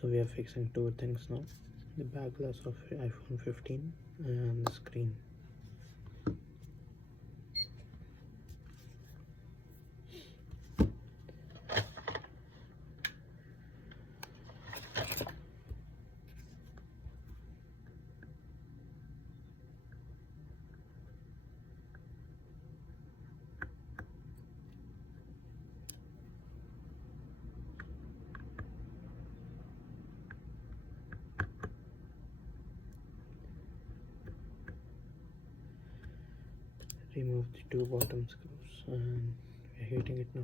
So we are fixing two things now: the back glass of iPhone 15 and the screen. Remove the two bottom screws and we are heating it now.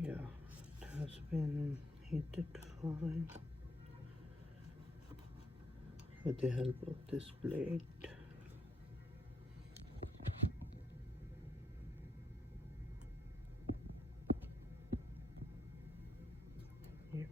Yeah, it has been heated fine with the help of this blade. Yep.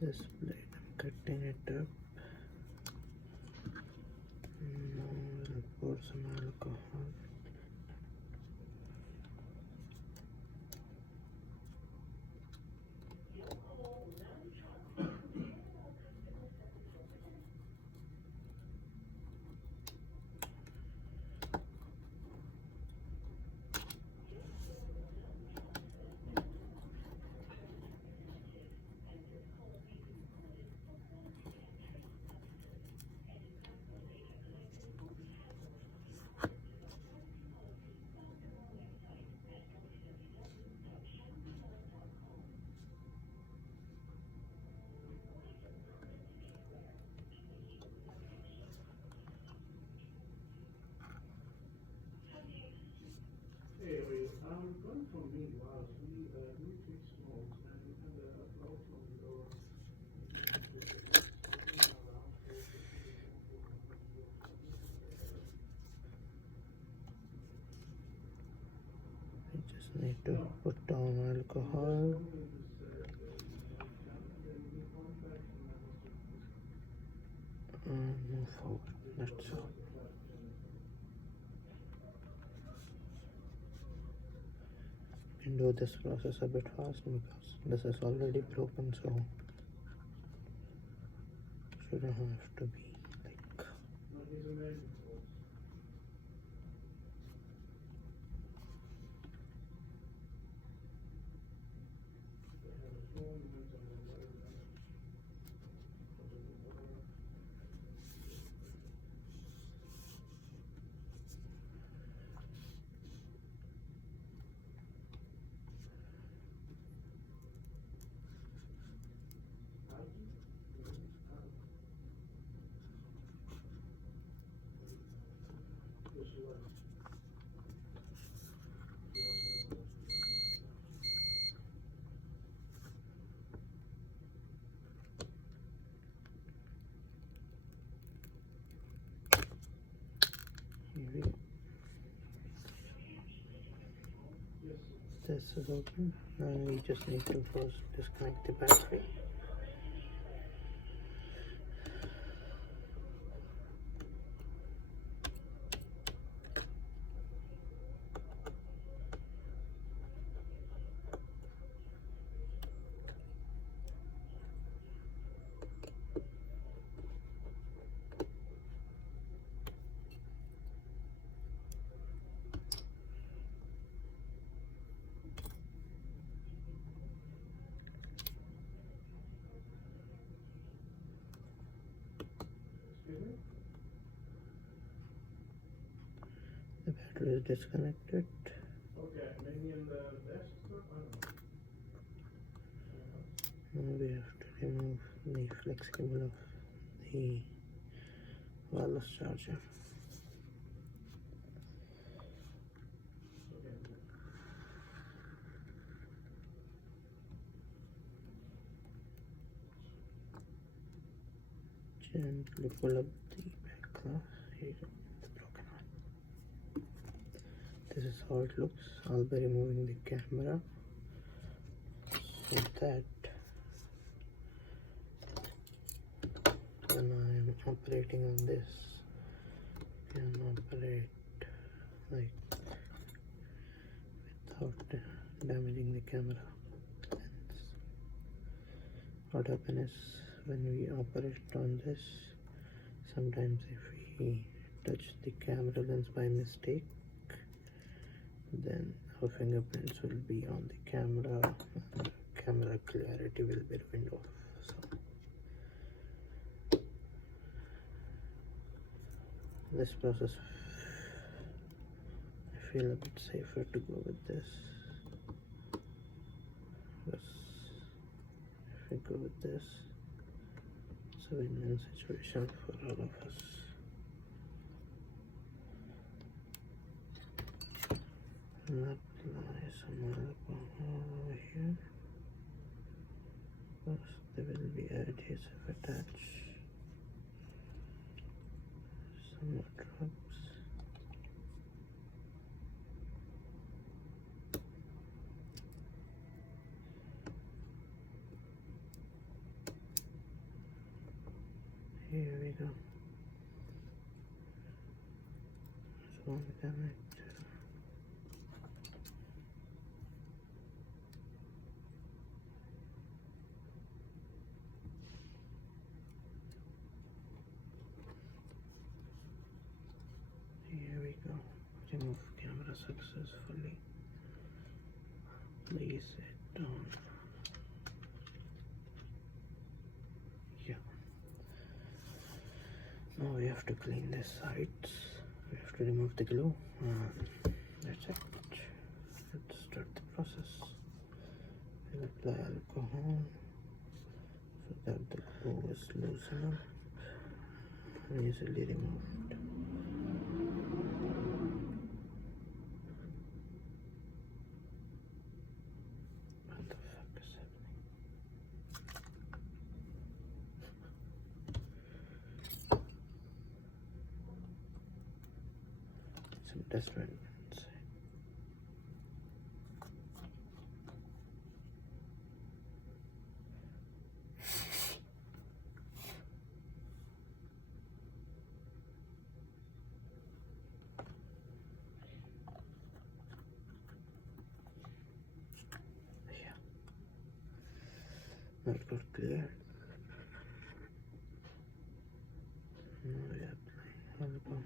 This blade, I'm cutting it up. Now we'll pour some alcohol. Going from meanwhile, we do fix modes and we can upload from your I just need to put down alcohol. And move forward. That's all. And do this process a bit fast because this is already broken, so shouldn't have to be like. This is open. Now we just need to first disconnect the battery. Excuse me? The battery is disconnected. Okay, maybe in the desktop? I don't know. Now we have to remove the flex cable of the wireless charger. Okay. Gently pull up the back cloth. Here you go, the broken one. This is how it looks. I'll be removing the camera so that when I am operating on this, I can operate like without damaging the camera lens. What happens is when we operate on this, sometimes if we touch the camera lens by mistake, then our fingerprints will be on the camera and camera clarity will be ruined off. So this process, I feel a bit safer to go with this, because if we go with this, it's a win-win situation for all of us. And apply some alcohol over here, because there will be adhesive attached. Some more drops. Here we go. There's one connector. Here we go. Remove camera successfully. Place it down. Yeah. Now we have to clean the sides. We have to remove the glue. That's it. Let's start the process. We'll apply alcohol so that the glue is loosened up and easily removed. What the fuck is happening? Some test measurements. Yeah. Now it got clear. Now we apply alcohol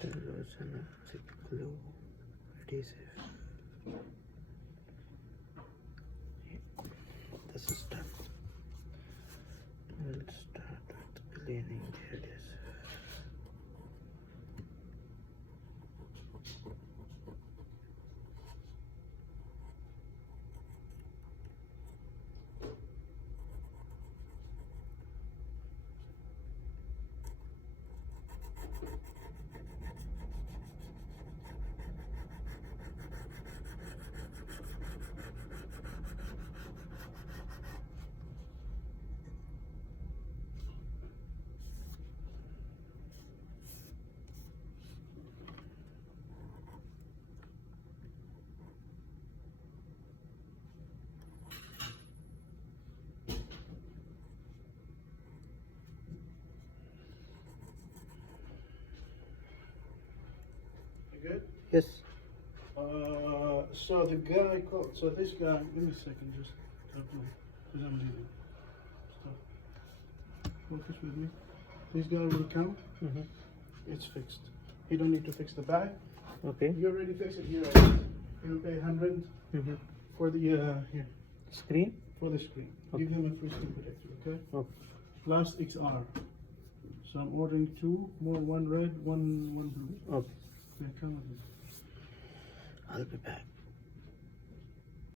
to loosen up the glue adhesive. This is done. We'll start with cleaning the adhesive. good? Yes. So the guy called. So this guy. Give me a second. Just because I'm leaving. Stop. Focus with me. This guy will come. It's fixed. You don't need to fix the back. Okay. You already fixed it here. You'll pay 100 for the here Screen. for the screen. Okay. Give him a free screen protector. Okay. Okay. Plus XR. So I'm ordering 2 more, 1 red, one blue. Okay. Okay, come with me. I'll be back.